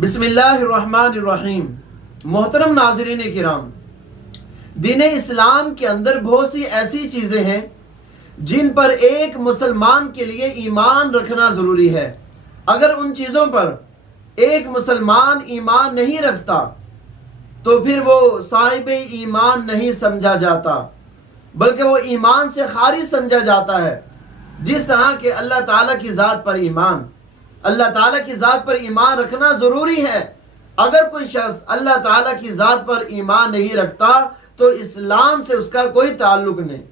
بسم اللہ الرحمن الرحیم۔ محترم ناظرین کرام، دین اسلام کے اندر بہت سی ایسی چیزیں ہیں جن پر ایک مسلمان کے لیے ایمان رکھنا ضروری ہے۔ اگر ان چیزوں پر ایک مسلمان ایمان نہیں رکھتا تو پھر وہ صاحب ایمان نہیں سمجھا جاتا، بلکہ وہ ایمان سے خارج سمجھا جاتا ہے۔ جس طرح کہ اللہ تعالیٰ کی ذات پر ایمان، اللہ تعالیٰ کی ذات پر ایمان رکھنا ضروری ہے۔ اگر کوئی شخص اللہ تعالیٰ کی ذات پر ایمان نہیں رکھتا تو اسلام سے اس کا کوئی تعلق نہیں۔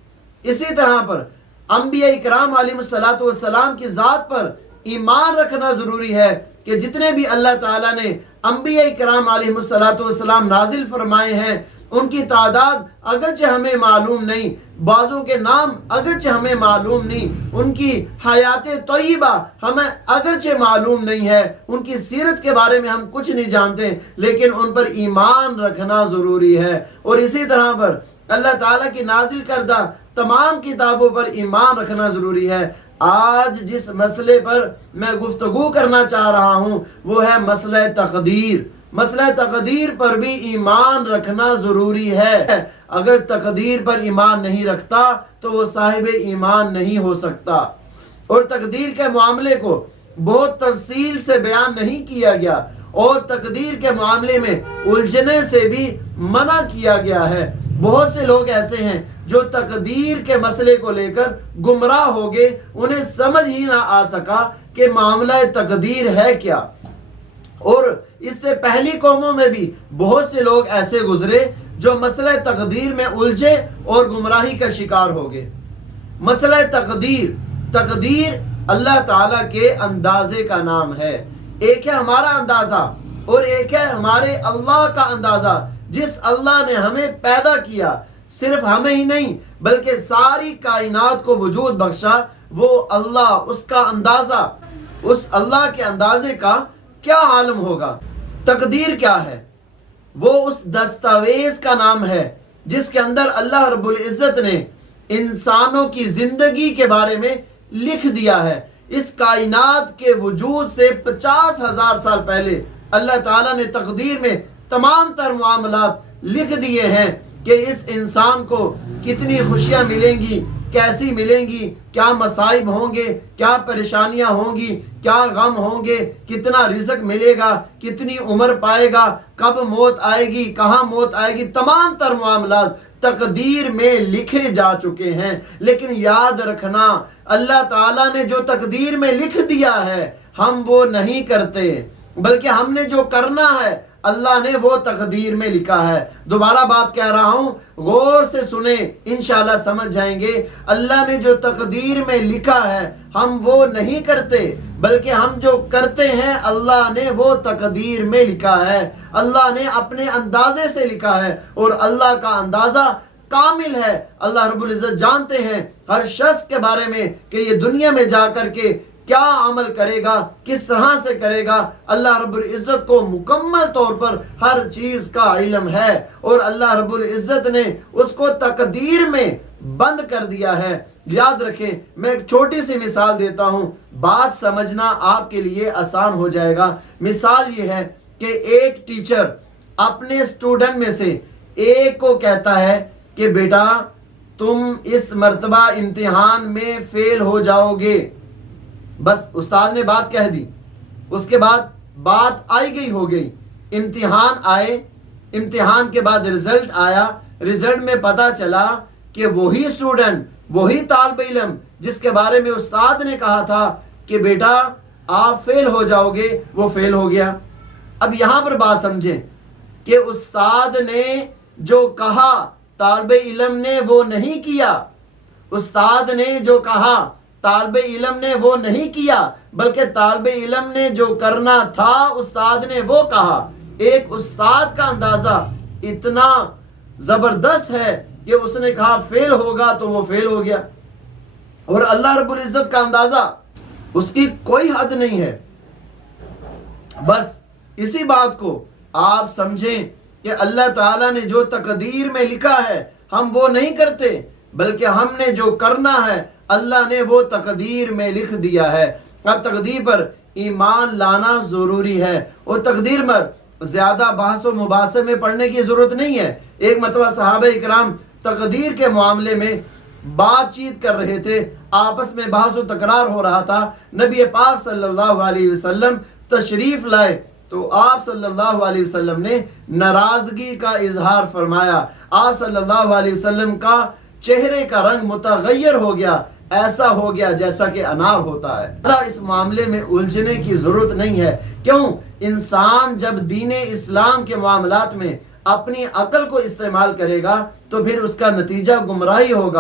اسی طرح پر انبیاء اکرام علیہ السلام کی ذات پر ایمان رکھنا ضروری ہے کہ جتنے بھی اللہ تعالیٰ نے انبیاء اکرام علیہ السلام نازل فرمائے ہیں، ان کی تعداد اگرچہ ہمیں معلوم نہیں، بعضوں کے نام اگرچہ ہمیں معلوم نہیں، ان کی حیات طیبہ ہمیں اگرچہ معلوم نہیں ہے، ان کی سیرت کے بارے میں ہم کچھ نہیں جانتے، لیکن ان پر ایمان رکھنا ضروری ہے۔ اور اسی طرح پر اللہ تعالیٰ کی نازل کردہ تمام کتابوں پر ایمان رکھنا ضروری ہے۔ آج جس مسئلے پر میں گفتگو کرنا چاہ رہا ہوں وہ ہے مسئلہ تقدیر۔ مسئلہ تقدیر پر بھی ایمان رکھنا ضروری ہے۔ اگر تقدیر پر ایمان نہیں رکھتا تو وہ صاحب ایمان نہیں ہو سکتا۔ اور تقدیر کے معاملے کو بہت تفصیل سے بیان نہیں کیا گیا، اور تقدیر کے معاملے میں الجھنے سے بھی منع کیا گیا ہے۔ بہت سے لوگ ایسے ہیں جو تقدیر کے مسئلے کو لے کر گمراہ ہو گئے، انہیں سمجھ ہی نہ آ سکا کہ معاملہ تقدیر ہے کیا۔ اور اس سے پہلی قوموں میں بھی بہت سے لوگ ایسے گزرے جو مسئلہ تقدیر میں الجھے اور گمراہی کا شکار ہو گئے۔ مسئلہ تقدیر اللہ تعالیٰ کے اندازے کا نام ہے۔ ایک ہے ہمارا اندازہ اور ایک ہے ہمارے اللہ کا اندازہ۔ جس اللہ نے ہمیں پیدا کیا، صرف ہمیں ہی نہیں بلکہ ساری کائنات کو وجود بخشا، وہ اللہ، اس کا اندازہ، اس اللہ کے اندازے کا کیا عالم ہوگا۔ تقدیر کیا ہے؟ وہ اس دستاویز کا نام ہے جس کے اندر اللہ رب العزت نے انسانوں کی زندگی کے بارے میں لکھ دیا ہے۔ اس کائنات کے وجود سے 50,000 سال پہلے اللہ تعالیٰ نے تقدیر میں تمام تر معاملات لکھ دیے ہیں کہ اس انسان کو کتنی خوشیاں ملیں گی، کیسی ملیں گی، کیا مصائب ہوں گے، کیا پریشانیاں ہوں گی، کیا غم ہوں گے، کتنا رزق ملے گا، کتنی عمر پائے گا، کب موت آئے گی، کہاں موت آئے گی۔ تمام تر معاملات تقدیر میں لکھے جا چکے ہیں۔ لیکن یاد رکھنا، اللہ تعالیٰ نے جو تقدیر میں لکھ دیا ہے ہم وہ نہیں کرتے، بلکہ ہم نے جو کرنا ہے اللہ نے وہ تقدیر میں لکھا ہے۔ دوبارہ بات کہہ رہا ہوں، غور سے سنیں، انشاءاللہ سمجھ جائیں گے۔ اللہ نے جو تقدیر میں لکھا ہے ہم وہ نہیں کرتے، بلکہ ہم جو کرتے ہیں اللہ نے وہ تقدیر میں لکھا ہے۔ اللہ نے اپنے اندازے سے لکھا ہے، اور اللہ کا اندازہ کامل ہے۔ اللہ رب العزت جانتے ہیں ہر شخص کے بارے میں کہ یہ دنیا میں جا کر کے کیا عمل کرے گا، کس طرح سے کرے گا۔ اللہ رب العزت کو مکمل طور پر ہر چیز کا علم ہے، اور اللہ رب العزت نے اس کو تقدیر میں بند کر دیا ہے۔ یاد رکھیں، میں ایک چھوٹی سی مثال دیتا ہوں، بات سمجھنا آپ کے لیے آسان ہو جائے گا۔ مثال یہ ہے کہ ایک ٹیچر اپنے اسٹوڈنٹ میں سے ایک کو کہتا ہے کہ بیٹا تم اس مرتبہ امتحان میں فیل ہو جاؤ گے۔ بس استاد نے بات کہہ دی، اس کے بعد بات آئی گئی ہو گئی، امتحان آئے، امتحان کے بعد رزلٹ آیا، رزلٹ میں پتا چلا کہ وہی اسٹوڈنٹ، وہی طالب علم جس کے بارے میں استاد نے کہا تھا کہ بیٹا آپ فیل ہو جاؤ گے، وہ فیل ہو گیا۔ اب یہاں پر بات سمجھیں کہ استاد نے جو کہا طالب علم نے وہ نہیں کیا، استاد نے جو کہا طالب علم نے وہ نہیں کیا، بلکہ طالب علم نے جو کرنا تھا استاد نے وہ کہا۔ ایک استاد کا اندازہ اتنا زبردست ہے کہ اس نے کہا فیل ہوگا تو وہ فیل ہو گیا، اور اللہ رب العزت کا اندازہ اس کی کوئی حد نہیں ہے۔ بس اسی بات کو آپ سمجھیں کہ اللہ تعالیٰ نے جو تقدیر میں لکھا ہے ہم وہ نہیں کرتے، بلکہ ہم نے جو کرنا ہے اللہ نے وہ تقدیر میں لکھ دیا ہے۔ اب تقدیر پر ایمان لانا ضروری ہے. اور تقدیر پر زیادہ بحث و مباحثے میں پڑھنے کی ضرورت نہیں ہے. ایک مرتبہ صحابہ اکرام تقدیر کے معاملے میں بات چیت کر رہے تھے، آپس میں بحث و تکرار ہو رہا تھا. نبی پاک صلی اللہ علیہ وسلم تشریف لائے تو آپ صلی اللہ علیہ وسلم نے ناراضگی کا اظہار فرمایا. آپ صلی اللہ علیہ وسلم کا چہرے کا رنگ متغیر ہو گیا، ایسا ہو گیا جیسا کہ انار ہوتا ہے. اس معاملے میں الجھنے کی ضرورت نہیں ہے. کیوں؟ انسان جب دین اسلام کے معاملات میں اپنی عقل کو استعمال کرے گا تو پھر اس کا نتیجہ گمراہی ہوگا.